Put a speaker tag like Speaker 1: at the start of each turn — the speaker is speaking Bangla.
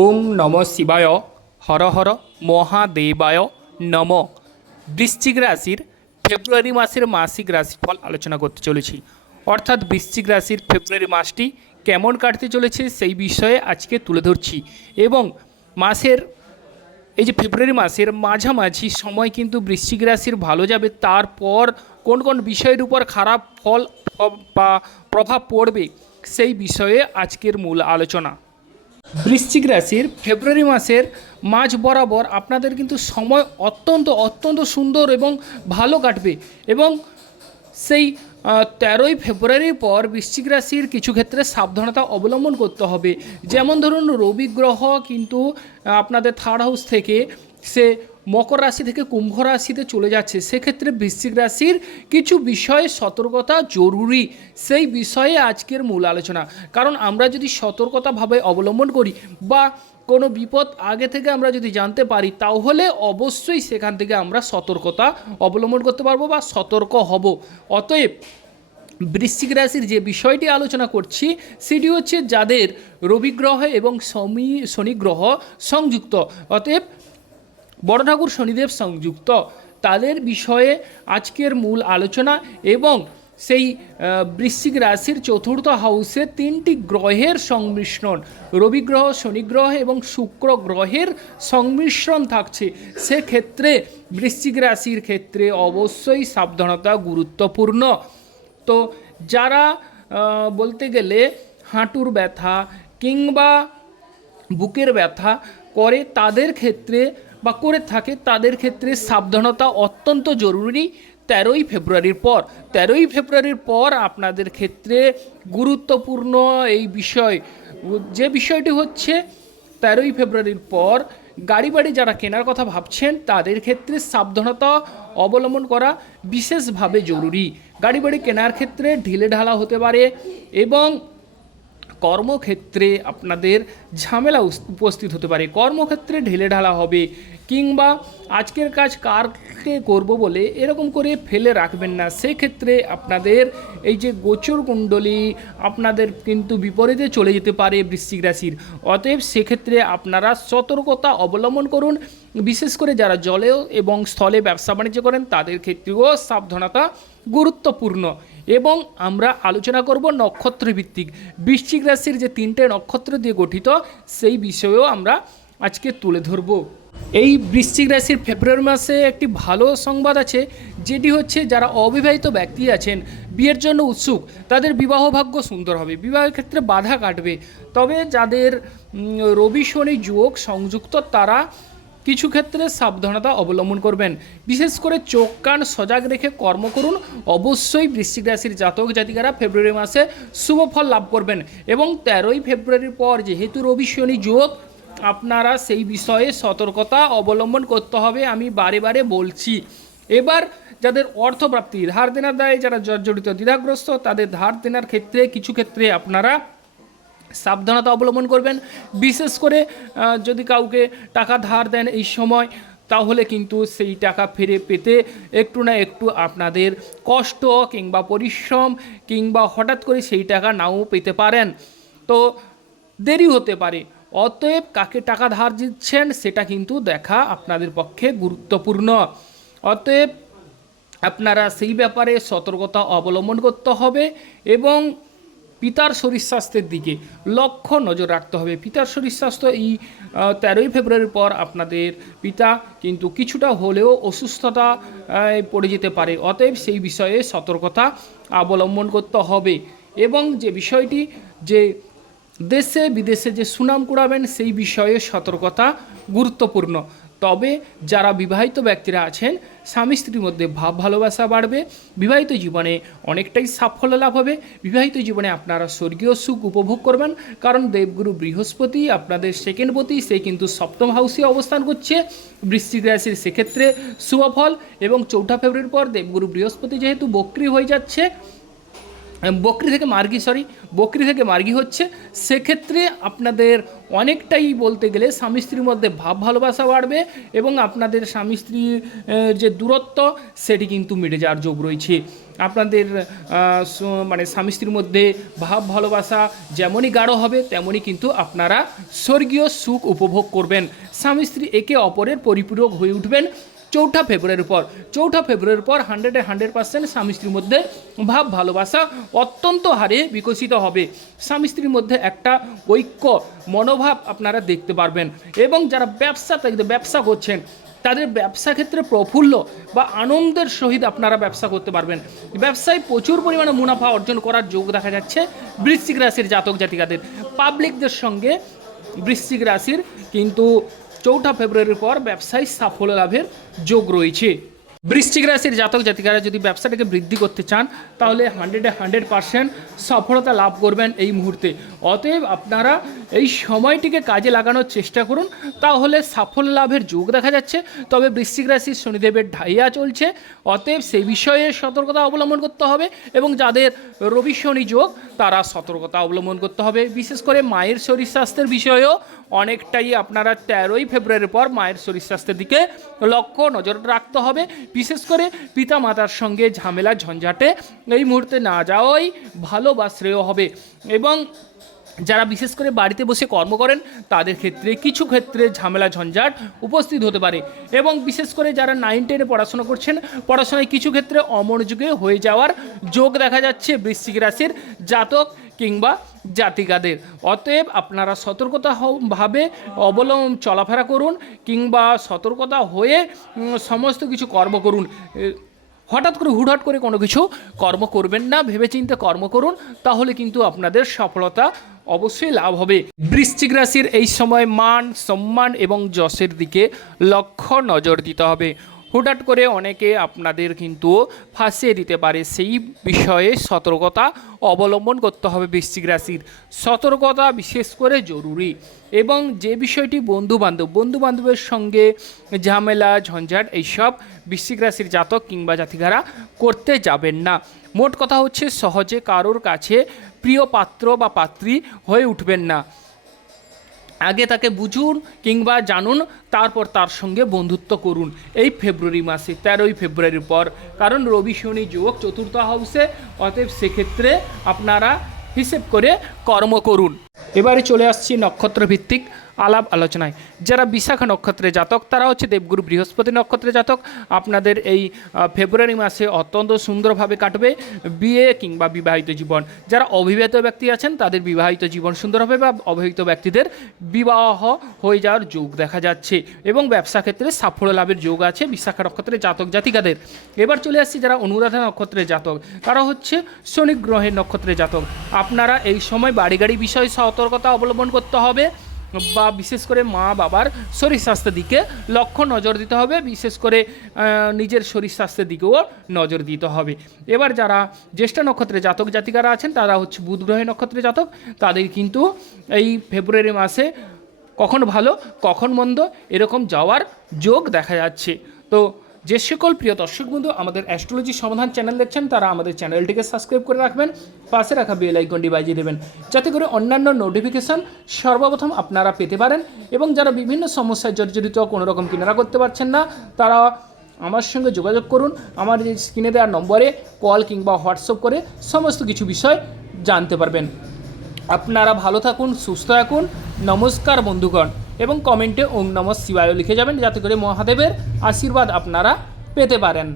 Speaker 1: ওং নম শিবায়, হর হর মহাদেবায় নম। বৃশ্চিক রাশির ফেব্রুয়ারি মাসের মাসিক রাশিফল আলোচনা করতে চলেছি। অর্থাৎ বৃশ্চিক রাশির ফেব্রুয়ারি মাসটি কেমন কাটতে চলেছে সেই বিষয়ে আজকে তুলে ধরছি। এবং মাসের, এই যে ফেব্রুয়ারি মাসের মাঝামাঝি সময় কিন্তু বৃশ্চিক রাশির ভালো যাবে। তারপর কোন কোন বিষয়ের উপর খারাপ ফল বা প্রভাব পড়বে সেই বিষয়ে আজকের মূল আলোচনা। বৃশ্চিক রাশির ফেব্রুয়ারি মাসের মাঝ বরাবর আপনাদের কিন্তু সময় অত্যন্ত অত্যন্ত সুন্দর এবং ভালো কাটবে এবং সেই তেরোই ফেব্রুয়ারির পর বৃশ্চিক রাশির কিছু ক্ষেত্রে সাবধানতা অবলম্বন করতে হবে। যেমন ধরুন, রবি গ্রহ কিন্তু আপনাদের থার্ড হাউস থেকে সে মকর রাশি থেকে কুম্ভ রাশিতে চলে যাচ্ছে। সেক্ষেত্রে বৃশ্চিক রাশির কিছু বিষয়ে সতর্কতা জরুরি। সেই বিষয়ে আজকের মূল আলোচনা। কারণ আমরা যদি সতর্কতাভাবে অবলম্বন করি বা কোনো বিপদ আগে থেকে আমরা যদি জানতে পারি, তাহলে অবশ্যই সেখান থেকে আমরা সতর্কতা অবলম্বন করতে পারব বা সতর্ক হব। অতএব বৃশ্চিক রাশির যে বিষয়টি আলোচনা করছি, সেটি হচ্ছে যাদের রবি গ্রহ এবং শনি শনি গ্রহ সংযুক্ত। অতএব বড় ঠাকুর শনিদেব সংযুক্ত। তাদের বিষয়ে আজকের মূল আলোচনা এবং সেই বৃশ্চিক রাশির চতুর্থ হাউসে তিনটি গ্রহের সংমিশ্রণ, রবি গ্রহ, শনি গ্রহ এবং শুক্র গ্রহের সংমিশ্রণ থাকছে। সেক্ষেত্রে বৃশ্চিক রাশির ক্ষেত্রে অবশ্যই সাবধানতা গুরুত্বপূর্ণ। তো যারা বলতে গেলে হাঁটুর ব্যথা কিংবা বুকের ব্যথা করে, তাদের ক্ষেত্রে বা করে থাকে, তাদের ক্ষেত্রে সাবধানতা অত্যন্ত জরুরি তেরোই ফেব্রুয়ারির পর। তেরোই ফেব্রুয়ারির পর আপনাদের ক্ষেত্রে গুরুত্বপূর্ণ এই বিষয়, যে বিষয়টি হচ্ছে তেরোই ফেব্রুয়ারির পর গাড়ি বাড়ি যারা কেনার কথা ভাবছেন, তাদের ক্ষেত্রে সাবধানতা অবলম্বন করা বিশেষভাবে জরুরি। গাড়ি বাড়ি কেনার ক্ষেত্রে ঢিলে ঢালা হতে পারে এবং কর্মক্ষেত্রে আপনাদের ঝামেলা উপস্থিত হতে পারে। কর্মক্ষেত্রে ঢেলে ঢালা হবে কিংবা আজকের কাজ কারকে করব বলে এরকম করে ফেলে রাখবেন না। সেক্ষেত্রে আপনাদের এই যে গোচর কুণ্ডলী আপনাদের কিন্তু বিপরীতে চলে যেতে পারে বৃশ্চিক রাশির। অতএব সেক্ষেত্রে আপনারা সতর্কতা অবলম্বন করুন। বিশেষ করে যারা জলে এবং স্থলে ব্যবসা বাণিজ্য করেন তাদের ক্ষেত্রেও সাবধানতা গুরুত্বপূর্ণ। এবং আমরা আলোচনা করব নক্ষত্র ভিত্তিক বৃশ্চিক রাশির যে তিনটে নক্ষত্র দিয়ে গঠিত, সেই বিষয়েও আমরা আজকে তুলে ধরব। এই বৃশ্চিক রাশির ফেব্রুয়ারি মাসে একটি ভালো সংবাদ আছে, যেটি হচ্ছে যারা অবিবাহিত ব্যক্তি আছেন, বিয়ের জন্য উৎসুক, তাদের বিবাহ ভাগ্য সুন্দর হবে, বিবাহের ক্ষেত্রে বাধা কাটবে। তবে যাদের রবি, শনি, যোগ সংযুক্ত, তারা কিছু ক্ষেত্রে সাবধানতা অবলম্বন করবেন। বিশেষ করে চোখ, কান সজাগ রেখে কর্ম করুন। অবশ্যই বৃশ্চিক রাশির জাতক জাতিকারা ফেব্রুয়ারি মাসে শুভ ফল লাভ করবেন এবং তেরোই ফেব্রুয়ারির পর যেহেতু রবি, শনি, যোগ, আপনারা সেই বিষয়ে সতর্কতা অবলম্বন করতে হবে আমি বারে বারে বলছি। এবার যাদের অর্থপ্রাপ্তি, ধার দেনার দায়ে যারা জর্জরিত, দ্বিধাগ্রস্ত, তাদের ধার দেনার ক্ষেত্রে কিছু ক্ষেত্রে আপনারা সাবধানতা অবলম্বন করবেন। বিশেষ করে যদি কাউকে টাকা ধার দেন এই সময়, তাহলে কিন্তু সেই টাকা ফিরে পেতে একটু না একটু আপনাদের কষ্ট কিংবা পরিশ্রম কিংবা হঠাৎ করে সেই টাকা নাও পেতে পারেন। তো দেরি হতে পারে। অতএব কাকে টাকা ধার দিচ্ছেন সেটা কিন্তু দেখা আপনাদের পক্ষে গুরুত্বপূর্ণ। অতএব আপনারা সেই ব্যাপারে সতর্কতা অবলম্বন করতে হবে এবং পিতার শরীর স্বাস্থ্যের দিকে লক্ষ্য নজর রাখতে হবে। পিতার শরীর স্বাস্থ্য এই তেরোই ফেব্রুয়ারির পর আপনাদের পিতা কিন্তু কিছুটা হলেও অসুস্থতা পড়ে যেতে পারে। অতএব সেই বিষয়ে সতর্কতা অবলম্বন করতে হবে এবং যে বিষয়টি যে দেশে বিদেশে যে সুনাম কুড়াবেন সেই বিষয়ে সতর্কতা গুরুত্বপূর্ণ। তবে যারা বিবাহিত ব্যক্তিরা আছেন, স্বামী স্ত্রীর মধ্যে ভাব ভালোবাসা বাড়বে, বিবাহিত জীবনে অনেকটাই সাফল্য লাভ হবে। বিবাহিত জীবনে আপনারা স্বর্গীয় সুখ উপভোগ করবেন, কারণ দেবগুরু বৃহস্পতি আপনাদের সেকেন্ড পতি, সে কিন্তু সপ্তম হাউসে অবস্থান করছে। বৃশ্চিক রাশির সেক্ষেত্রে শুভফল এবং চৌঠা ফেব্রুয়ারির পর দেবগুরু বৃহস্পতি যেহেতু বক্রি হয়ে যাচ্ছে বকরি থেকে মার্গি সরি বকরি থেকে মার্গি হচ্ছে। সেক্ষেত্রে আপনাদের অনেকটাই বলতে গেলে স্বামী স্ত্রীর মধ্যে ভাব ভালোবাসা বাড়বে এবং আপনাদের স্বামী স্ত্রীর যে দূরত্ব, সেটি কিন্তু মিটে যাওয়ার যোগ রয়েছে। আপনাদের মানে স্বামী স্ত্রীর মধ্যে ভাব ভালোবাসা যেমনই গাঢ় হবে, তেমনই কিন্তু আপনারা স্বর্গীয় সুখ উপভোগ করবেন। স্বামী স্ত্রী একে অপরের পরিপূরক হয়ে উঠবেন। চৌঠা ফেব্রুয়ারির পর, চৌঠা ফেব্রুয়ারির পর হান্ড্রেডে হান্ড্রেড পার্সেন্ট স্বামী স্ত্রীর মধ্যে ভাব ভালোবাসা অত্যন্ত হারে বিকশিত হবে। স্বামী স্ত্রীর মধ্যে একটা ঐক্য, মনোভাব আপনারা দেখতে পারবেন এবং যারা ব্যবসা ব্যবসা করছেন, তাদের ব্যবসা ক্ষেত্রে প্রফুল্ল বা আনন্দের সহিত আপনারা ব্যবসা করতে পারবেন। ব্যবসায় প্রচুর পরিমাণে মুনাফা অর্জন করার যোগ দেখা যাচ্ছে বৃশ্চিক রাশির জাতক জাতিকাদের। পাবলিকদের সঙ্গে বৃশ্চিক রাশির কিন্তু চৌঠা ফেব্রুয়ারির পর ব্যবসায়ী সাফল্য লাভের যোগ রয়েছে। বৃশ্চিক রাশির জাতক জাতিকারা যদি ব্যবসাটাকে বৃদ্ধি করতে চান, তাহলে হান্ড্রেডে হান্ড্রেড পারসেন্ট সফলতা লাভ করবেন এই মুহূর্তে। অতএব আপনারা এই সময়টিকে কাজে লাগানোর চেষ্টা করুন, তাহলে সাফল্য লাভের যোগ দেখা যাচ্ছে। তবে বৃশ্চিক রাশির শনিদেবের ঢাইয়া চলছে। অতএব সেই বিষয়ে সতর্কতা অবলম্বন করতে হবে এবং যাদের রবি শনি যোগ, তারা সতর্কতা অবলম্বন করতে হবে। বিশেষ করে মায়ের শরীর স্বাস্থ্যের বিষয়েও অনেকটাই আপনারা তেরোই ফেব্রুয়ারির পর মায়ের শরীর স্বাস্থ্যের দিকে লক্ষ্য নজর রাখতে হবে। বিশেষ করে পিতা মাতার সঙ্গে ঝামেলা, ঝঞ্ঝাটে এই মুহূর্তে না যাওয়াই ভালো বা শ্রেয় হবে। এবং যারা বিশেষ করে বাড়িতে বসে কর্ম করেন, তাদের ক্ষেত্রে কিছু ক্ষেত্রে ঝামেলা, ঝঞ্ঝাট উপস্থিত হতে পারে। এবং বিশেষ করে যারা নাইন টেনে পড়াশোনা করছেন, পড়াশোনায় কিছু ক্ষেত্রে অমনোযোগে হয়ে যাওয়ার যোগ দেখা যাচ্ছে বৃশ্চিক রাশির জাতক কিংবা জাতিকাদের। অতএব আপনারা সতর্কতা হ- ভাবে অবলম্বন চলাফেরা করুন কিংবা সতর্কতা হয়ে সমস্ত কিছু কর্ম করুন। হঠাৎ করে, হুটহাট করে কোনো কিছু কর্ম করবেন না, ভেবেচিন্তে কর্ম করুন, তাহলে কিন্তু আপনাদের সফলতা অবশ্যই লাভ হবে। বৃশ্চিক রাশির এই সময় মান, সম্মান এবং যশের দিকে লক্ষ্য নজর দিতে হবে। হুটহাট করে অনেকে আপনাদের কিন্তু ফাঁসিয়ে দিতে পারে। সেই বিষয়ে সতর্কতা অবলম্বন করতে হবে বৃশ্চিক রাশির। সতর্কতা বিশেষ করে জরুরি এবং যে বিষয়টি বন্ধু বান্ধব বন্ধু বান্ধবের সঙ্গে ঝামেলা, ঝঞ্ঝাট এইসব বৃশ্চিক রাশির জাতক কিংবা জাতিকারা করতে যাবেন না। মোট কথা হচ্ছে সহজে কারোর কাছে প্রিয় পাত্র বা পাত্রী হয়ে উঠবেন না। আগে তাকে বুঝুন কিংবা জানুন, তারপর তার সঙ্গে বন্ধুত্ব করুন। এই ফেব্রুয়ারি মাসে, তেরোই ফেব্রুয়ারির পর। কারণ রবি, শনি যুবক চতুর্থ হাউসে অতএব সেক্ষেত্রে আপনারা হিসেব করে কর্ম করুন। এবারে চলে আসছি নক্ষত্র ভিত্তিক আলাপ আলোচনায়। যারা বিশাখা নক্ষত্রে জাতক, তারা হচ্ছে দেবগুরু বৃহস্পতি নক্ষত্রে জাতক। আপনাদের এই ফেব্রুয়ারি মাসে অত্যন্ত সুন্দরভাবে কাটবে বিয়ে কিংবা বিবাহিত জীবন। যারা অবিবাহিত ব্যক্তি আছেন, তাদের বিবাহিত জীবন সুন্দর হবে বা অবিবাহিত ব্যক্তিদের বিবাহ হয়ে যাওয়ার যোগ দেখা যাচ্ছে। এবং ব্যবসা ক্ষেত্রে সাফল্য লাভের যোগ আছে বিশাখা নক্ষত্রের জাতক জাতিকাদের। এবার চলে আসছি যারা অনুরাধা নক্ষত্রের জাতক, তারা হচ্ছে শনি গ্রহের নক্ষত্রের জাতক। আপনারা এই সময় বাড়ি গাড়ি বিষয়ে সতর্কতা অবলম্বন করতে হবে বা বিশেষ করে মা বাবার শরীর স্বাস্থ্যের দিকে লক্ষ্য নজর দিতে হবে, বিশেষ করে নিজের শরীর স্বাস্থ্যের দিকেও নজর দিতে হবে। এবার যারা জ্যেষ্ঠ নক্ষত্রে জাতক জাতিকারা আছেন, তারা হচ্ছে বুধ গ্রহের নক্ষত্রের জাতক, তাদের কিন্তু এই ফেব্রুয়ারি মাসে কখন ভালো, কখন মন্দ, এরকম যাওয়ার যোগ দেখা যাচ্ছে। তো যে সকল প্রিয় দর্শক বন্ধু আমাদের অ্যাস্ট্রোলজি সমাধান চ্যানেল দেখছেন, তারা আমাদের চ্যানেলটিকে সাবস্ক্রাইব করে রাখবেন, পাশে রাখা বেল আইকনটি বাজিয়ে দেবেন, যাতে করে অন্যান্য নোটিফিকেশন সর্বপ্রথম আপনারা পেতে পারেন এবং যারা বিভিন্ন সমস্যায় জর্জরিত কোনো রকম কিনারা করতে পারছেন না, তারা আমার সঙ্গে যোগাযোগ করুন। আমার যে স্ক্রিনে দেওয়ার নম্বরে কল কিংবা হোয়াটসঅ্যাপ করে সমস্ত কিছু বিষয় জানতে পারবেন। আপনারা ভালো থাকুন, সুস্থ থাকুন। নমস্কার বন্ধুগণ। এবং কমেন্টে ওম নম শিবায় লিখে যাবেন যাতে করে মহাদেবের আশীর্বাদ আপনারা পেতে পারেন।